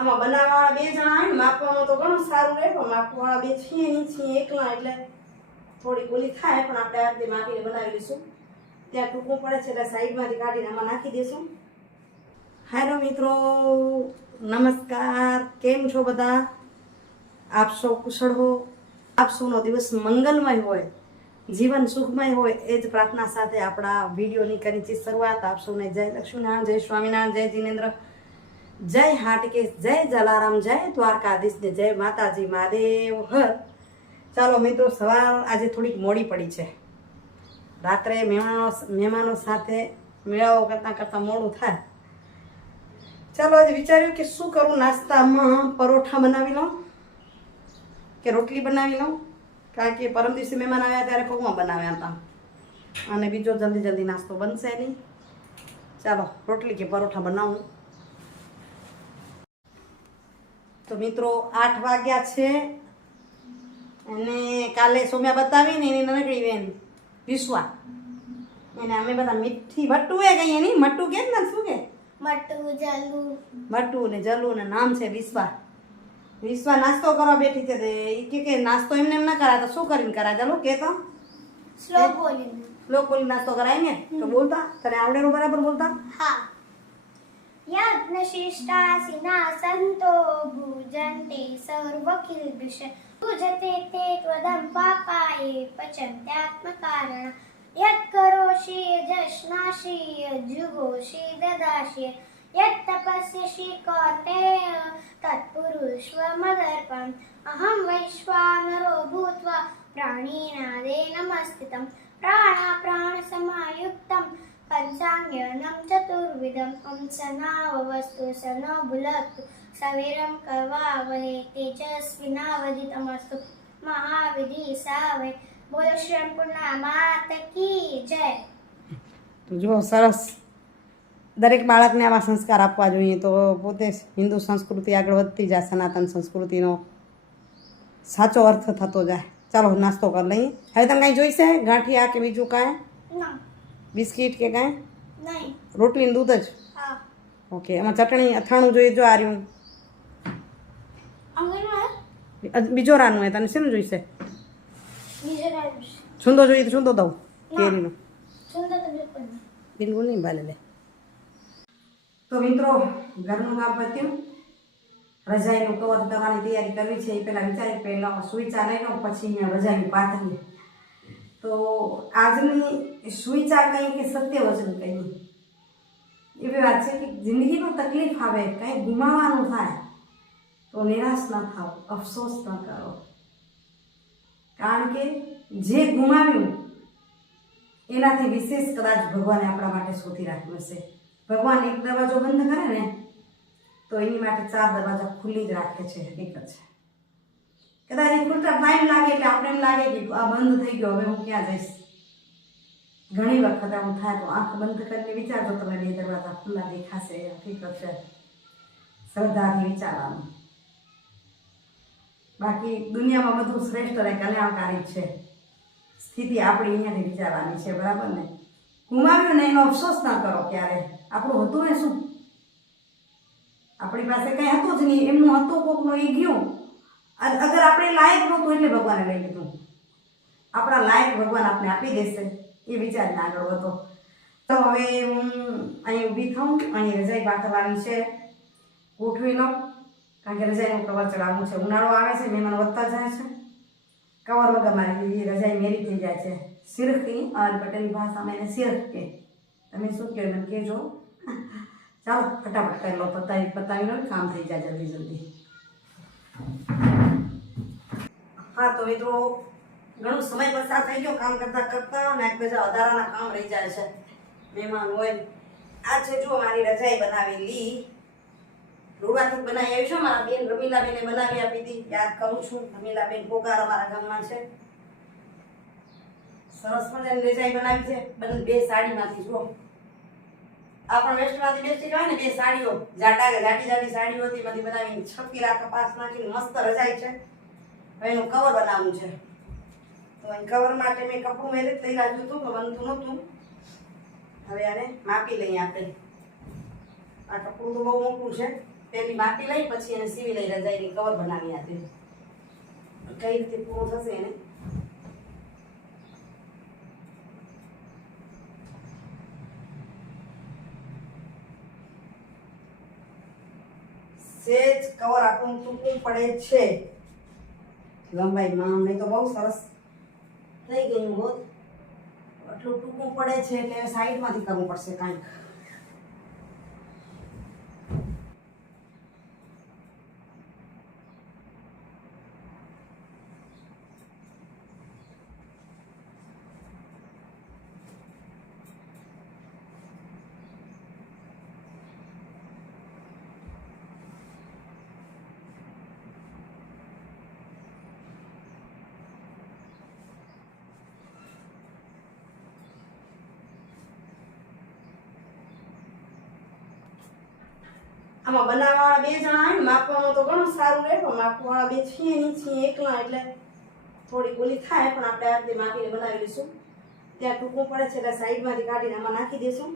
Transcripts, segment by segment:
આમાં બનાવવાવાળા બે જણા આવે ને, માપવામાં તો ઘણું સારું રહે, પણ માપવાવાળા બે છીએ નહીં, છીએ એકલા, એટલે થોડી ઓલી થાય, પણ આપણે આ રીતે માપીને બનાવી લઈશું. ત્યાં ટૂંકું પડે છે, એટલે સાઈડમાંથી કાઢીને આમાં નાખી દઈશું. હાલો મિત્રો, નમસ્કાર, કેમ છો બધા? આપ સૌ કુશળ હો. આપ સૌનો દિવસ મંગલમય હોય, જીવન સુખમય હોય, એ જ પ્રાર્થના સાથે આપણા વિડીયોની કરી છે શરૂઆત. આપ સૌને જય લક્ષ્મીનારાયણ, જય સ્વામિનારાયણ, જય જીનેન્દ્ર. જય હાટકેશ, જય જલારામ, જય દ્વારકાધીશ ને જય માતાજી, મહાદેવ હર ચાલો મિત્રો, સવાર આજે થોડીક મોડી પડી છે. રાત્રે મહેમાનો મહેમાનો સાથે મેળાઓ કરતાં કરતાં મોડું થાય. ચાલો આજે વિચાર્યું કે શું કરું? નાસ્તામાં પરોઠા બનાવી લઉં કે રોટલી બનાવી લઉં? કારણ કે પરમ દિવસે મહેમાન આવ્યા ત્યારે પૌવા બનાવ્યા હતા. અને બીજો જલ્દી જલ્દી નાસ્તો બનશે નહીં. ચાલો, રોટલી કે પરોઠા બનાવું? તો મિત્રો આઠ વાગ્યા છે. અને કાલે સોમ્યા બતાવીને એની નાનકડી બેન વિશ્વા. એને અમે બધા મીઠી ભટ્ટું એ કહીએ નહીં મટ્ટું કે ને શું કે? મટ્ટું ને જલુ ને નામ છે વિશ્વા. વિશ્વા નાસ્તો કરવા બેઠી છે ઈ કે કે નાસ્તો એમને એમ ના કરાય તો શું કરીને કરાય? ચાલો કે તો સ્લો બોલી સ્લો બોલી નાસ્તો કરાય ને? તો બોલતા? તને આવડેલું બરાબર બોલતા? હા. यज्ञशिष्टासिना सन्तो भुजन्ते सर्व किल्बिष भुजते ते त्वदं पापाये पचन्त्यात्मकारण। यत्करोषि यजश्नाशि यज्जुहोषि ददाशि यत्तपस्यसि कौन्तेय तत्पुरुष्वमदर्पम्। अहं वैश्वानरो भूत्वा प्राणिनादेन मस्थितं प्राणाप्राणसमायुक्तं પંચાંગ્યનમ ચતુર્વિધમ ઓમ સ સન ભુલક્તુ સવીરમ કરવાવહે તેજસ્વિનાવધિતમસ્તુ મહાવિધિ સાવે બોલો શ્રી અન્નપૂર્ણા માત કી જય તો જો સરસ દરેક બાળકને આવા સંસ્કાર આપવા જોઈએ તો પોતે હિન્દુ સંસ્કૃતિ આગળ વધતી જાય સનાતન સંસ્કૃતિનો સાચો અર્થ થતો જાય ચાલો નાસ્તો કરી લઈએ હવે તમે કાંઈ જોઈશે ગાંઠિયા કે બીજું કાંઈ ના બિસ્કિટ કે કાંઈ? નહીં. રોટલી ને દૂધ જ? હા. ઓકે એમાં ચટણી અથાણું જોઈએ જો આર્યું. બીજો રાનું હોય તને શેનું જોઈશે? છૂંદો જોઈએ તો છૂંદો દઉં કેરીનો. બિલકુલ નહીં. ભાલે નહીં ભલે લે. તો મિત્રો ઘરનું કામ પત્યું. રજાઈનું કવર કરવાની તૈયારી કરવી છે એ પહેલાં વિચારી પહેલાં સુવિચાર લઈ લઉં પછી મેં રજાઈનું પાથરીએ. તો આજની સુવિચાર કંઈ કે સત્ય વચન કંઈ? એવી વાત છે કે જિંદગીમાં તકલીફ આવે, કંઈ ગુમાવવાનું થાય, તો નિરાશ ન થાવ, અફસોસ ન કરો. કારણ કે જે ગુમાવ્યું, એનાથી વિશેષ કદાચ ભગવાને આપણા માટે શોધી રાખ્યું હશે. ભગવાન એક દરવાજો બંધ કરે ને, તો એની માટે ચાર દરવાજા ખુલ્લી જ રાખે છે, હકીકત છે. કદાચ એ ખુલતા ટાઈમ લાગે એટલે આપણે એમ લાગે કે આ બંધ થઈ ગયો, હવે હું ક્યાં જઈશ? ઘણી વખત આવું થાય તો આંખ બંધ કરીને વિચારજો તમે બે દરવાજા ખુલ્લા દેખાશે હકીકત છે શ્રદ્ધાથી વિચારવાનું. બાકી દુનિયામાં બધું શ્રેષ્ઠ અને કલ્યાણકારી છે. સ્થિતિ આપણી અહીંયાથી વિચારવાની છે, બરાબર ને? ગુમાવ્યું ને એનો અફસોસ ના કરો ક્યારે? આપણું હતું ને શું? આપણી પાસે કંઈ હતું જ નહીં. એમનું હતું કોકનું એ ગયું. અગર આપણે લાયક નહોતું એટલે ભગવાને લઈ લીધું. આપણા લાયક ભગવાન આપણે આપી દેશે. એ વિચારને આગળ વધો. તો હવે હું અહીં ઊભી થઉં. અહીં રજાઈ પાથરવાની છે. ગોઠવી લઉં કારણ કે રજાઈનું કવર ચડાવવું છે. ઉનાળો આવે છે, મહેમાન વધતા જાય છે. કવર વગર મારી રજાઈ મેરી થઈ જાય છે. સિરખી અને પટેલી ભાષામાં એને સિરખ કે. તમે શું કહો મને કહેજો. ચાલો, ફટાફટ કરી લો. પતાવી પતાવી લો કામ થઈ જાય જલ્દી જલ્દી. હા, તો મિત્રો, ઘણો સમય પસાર થઈ ગયો કામ કરતા કરતા અને એક બીજા વધારાના કામ રહી જાય છે. મહેમાન હોય. આ છે જો મારી રજાઈ બનાવેલી. રૂડાથી બનાવી આવી છે, મારા બેન રમીલાબેને બનાવી આપી હતી. યાદ કરું છું, રમીલાબેન પોકાર અમારા ગામમાં છે. સરસ મજાની રજાઈ બનાવી છે. બંને બે સાડીમાંથી, જુઓ. આ પણ વેસ્ટમાંથી બેસ્ટી કહેવાય ને, બે સાડીઓ. જાટા જાટી જાટી સાડીઓ હતી, બધી બનાવીને છપકીરા કપાસ નાખીને મસ્ત રજાઈ છે. એનું કવર બનાવવું છે. તો અહીં કવર માટે મેં કપડું મેરેજ થઈ રાખ્યું હતું તો બનતું નહોતું. હવે આને માપી લઈએ આપણે. આ કપડું તો બહુ મોટું છે. પેલી માપી લઈ, પછી એને સીવી લઈ રજાઈની કવર બનાવી આપી કઈ રીતે પૂરું થશે એને? સેજ કવર આપણું ટૂંકું પડે છે. લંબાઈમાં અમને તો બહુ સરસ થઈ ગયું હોત. આટલું ટૂંકું પડે છે એટલે સાઈડમાંથી કરવું પડશે કાંઈક આમાં બનાવવાવાળા બે જણા હોય ને, માપવામાં તો ઘણું સારું રહે, પણ માપવાવાળા બે છીએ નહીં છીએ એકલા, એટલે થોડી ઓલી થાય, પણ આપણે આ રીતે માપીને બનાવી લઈશું. ત્યાં ટૂંકું પડે છે, એટલે સાઈડમાંથી કાઢીને આમાં નાખી દઈશું.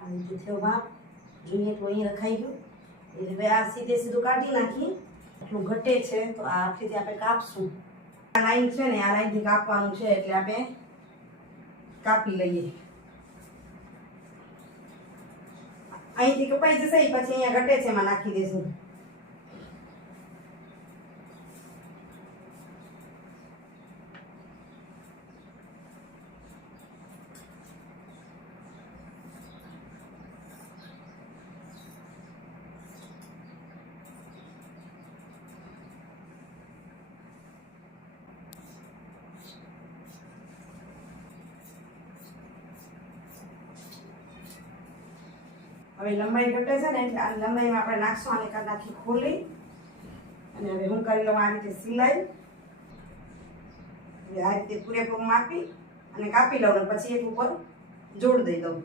આ રીતે થયો માપ. જોઈએ તો અહીં રખાઈ ગયું. એટલે હવે આ સીધે સીધું કાઢી નાખીએ. એટલું ઘટે છે, તો આ આટલીથી આપણે કાપશું. આ લાઈન છે ને, આ લાઈનથી કાપવાનું છે, એટલે આપણે કાપી લઈએ. અહીંથી કપાઈ જશે, પછી અહીંયા ઘટે છે, એમાં નાખી દઈશું હવે લંબાઈ ઘટે છે ને એટલે આ લંબાઈમાં આપણે નાખશું કાઢ નાખી ખોલી અને હવે હું કરી લઉં આ રીતે સિલાઈ. આ રીતે પૂરેપૂરું માપી અને કાપી લઉં અને પછી એક ઉપર જોડ દઈ દઉં.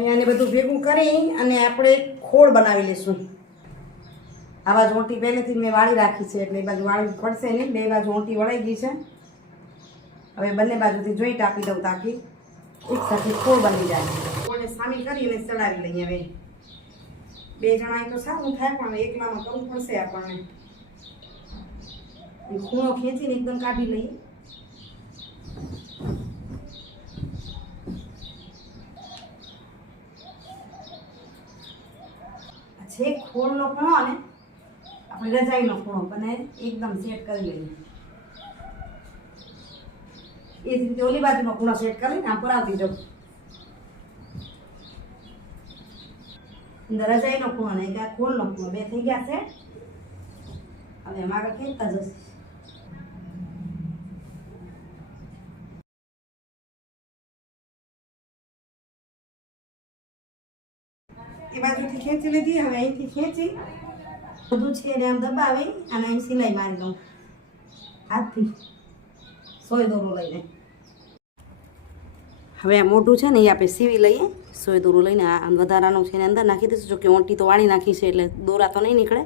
હવે આને બધું ભેગું કરી અને આપણે ખોળ બનાવી લઈશું. આ બાજુ ઓંટી પહેલેથી મેં વાળી રાખી છે, એટલે એ બાજુ વાળવી પડશે નહીં. બે બાજુ ઓંટી વળાઈ ગઈ છે. હવે બંને બાજુથી જોઈન્ટ આપી દઉં તાકી એક સાથે ખોળ બની જાય. ખોળને સામેલ કરીને ચડાવી લઈએ હવે. બે જણા તો સારું થાય, પણ એકલામાં કરવું પડશે આપણને. ખૂણો ખેંચીને એકદમ કાઢી લઈએ. છે ખોળનો ખૂણો ને આપણે રજાઈનો ખૂણો બને એકદમ સેટ કરી લઈએ. એ જ રીતે ઓલી બાજુનો ખૂણો સેટ કરીને આમ પરાવતી જાઉં અંદર રજાઈનો ખૂણો ને એક આ ખોળનો ખૂણો બે થઈ ગયા છે. હવે એમાં આગળ ખેંચતા જશે. એ બાજુથી ખેંચી લીધી, હવે અહીંથી ખેંચી બધું છે એને આમ દબાવી અને અહીં સિલાઈ મારી દઉં હાથથી. સોય દોરો લઈને. હવે આ મોઢું છે ને એ આપણે સીવી લઈએ. સોય દોરું લઈને આમ વધારાનું છે એને અંદર નાખી દઈશું. જો કે ઓંટી તો વાળી નાખી છે એટલે દોરા તો નહીં નીકળે.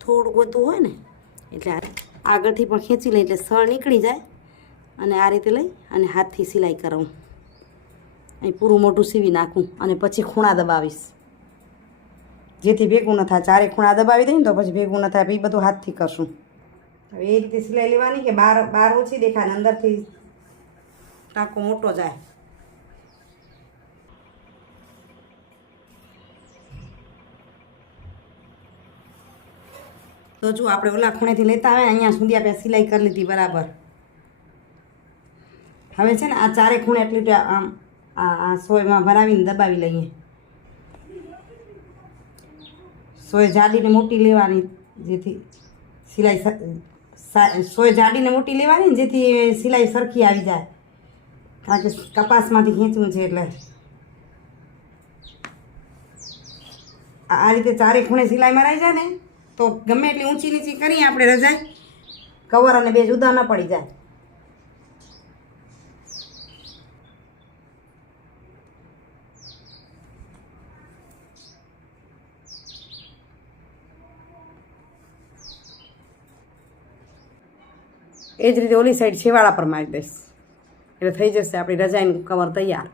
થોડુંક વધુ હોય ને એટલે આગળથી પણ ખેંચી લઈ એટલે સળ નીકળી જાય. અને આ રીતે લઈ અને હાથથી સિલાઈ કરાવું. અહીં પૂરું મોઢું સીવી નાખું અને પછી ખૂણા દબાવીશ. જેથી ભેગું ન થાય. ચારે ખૂણા દબાવી દઈએ ને તો પછી ભેગું ન થાય એ બધું હાથથી કરશું. હવે એ રીતે સિલાઈ લેવાની કે બાર બાર ઓછી દેખાય ને અંદરથી ટાંકો મોટો જાય. તો જો આપણે ઓલા ખૂણેથી લેતા આવે અહીંયા સુધી આપણે સિલાઈ કરી લીધી બરાબર. હવે છે ને આ ચારે ખૂણે એટલી આમ આ સોયમાં ભરાવીને દબાવી લઈએ. સોય જાડીને મોટી લેવાની, જેથી સિલાઈ સોય જાડીને મોટી લેવાની ને જેથી સિલાઈ સરખી આવી જાય. કારણ કે કપાસમાંથી ખેંચવું છે એટલે. આ રીતે ચારે ખૂણે સિલાઈ મરાઈ જાય ને, તો ગમે એટલી ઊંચી નીચી કરીએ આપણે રજાઈ કવર અને બે જુદા ન પડી જાય. એ જ રીતે ઓલી સાઈડ છેવાડા પર મારી દઈશ. એટલે થઈ જશે આપણી રજાઈનું કવર તૈયાર.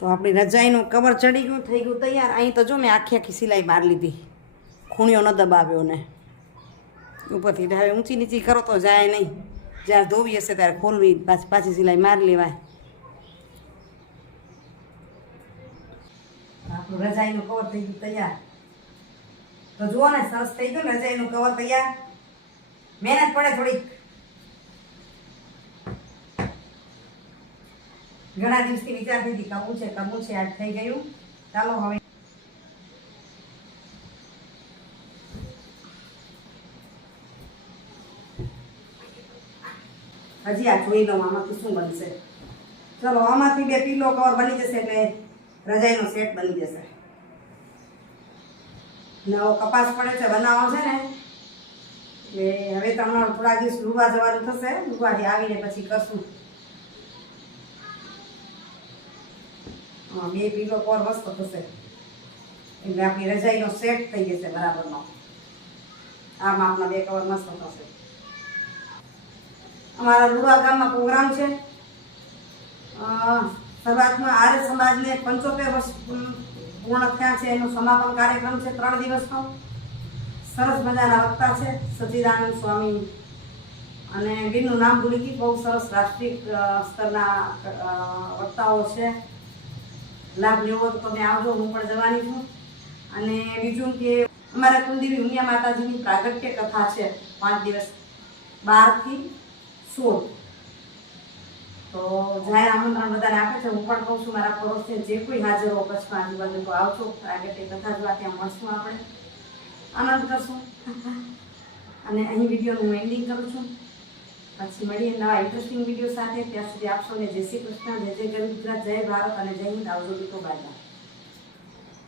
તો આપણી રજાઈનું કવર ચડી ગયું, થઈ ગયું તૈયાર. અહીં તો જો મેં આખી આખી સિલાઈ માર લીધી. ખૂણિયો ન દબાવ્યો ને. ઉપરથી હવે ઊંચી નીચી કરો તો જાય નહીં. જ્યારે ધોવી હશે ત્યારે ખોલવી, પાછી પાછી સિલાઈ મારી લેવાય. આપણું રજાઈનું કવર થઈ ગયું તૈયાર. તો જુઓ ને, સરસ થઈ ગયું રજાઈનું કવર તૈયાર. મહેનત પડે થોડીક. ઘણા દિવસથી વિચારતી હતી કરવું છે કરવું છે, આજ થઈ ગયું. ચાલો હવે. હજી આ જોઈ લઉં આમાંથી શું બનશે? ચલો, આમાંથી બે પીલો કવર બની જશે એટલે રજાઈનો સેટ બની જશે. નવો કપાસ પડે છે બનાવવા છે ને. એટલે હવે તમારે થોડા દિવસ લુવા જવાનું થશે. લુવાથી આવીને પછી કરશું. બે કિલો કવર મસ્ત થશે. એટલે આપણી રજાઈનો સેટ થઈ જશે બરાબરનો. આ માપના બે કવર મસ્ત થશે. અમારા લુવા ગામમાં પ્રોગ્રામ છે. શરૂઆતમાં આર્ય સમાજને પંચોતેર વર્ષ પૂર્ણ થયા છે. એનો સમાપન કાર્યક્રમ છે ત્રણ દિવસનો. સરસ મજાના વક્તા છે, સચિદાનંદ સ્વામી. અને ગીરનું નામ ભૂલી ગઈ, બહુ સરસ રાષ્ટ્રીય સ્તરના વક્તાઓ છે. લાભ લેવો તો તમે આવજો, હું પણ જવાની છું. અને બીજું કે અમારા કુલદેવી ઉમિયા માતાજીની પ્રાગટ્ય કથા છે, પાંચ દિવસ બારથી સોળ. તો જાહેર આમંત્રણ બધાને આપે છે. હું પણ કહું છું, મારા પડોશને જે કોઈ હાજર હો કચ્છમાં આજુબાજુ તો આવજો. પ્રાગટ્ય કથા જોવા ત્યાં મળશું આપણે. આનંદ કરશું? અને અહીં વિડીયોનું હું એન્ડિંગ કરું છું. પછી મળીએ નવા ઇન્ટરેસ્ટિંગ વીડિયો સાથે. ત્યાં સુધી આપશો ને જય શ્રી કૃષ્ણ, જય જય ગરીબ ગુજરાત, જય ભારત અને જય હિન્દ. આવજો બાય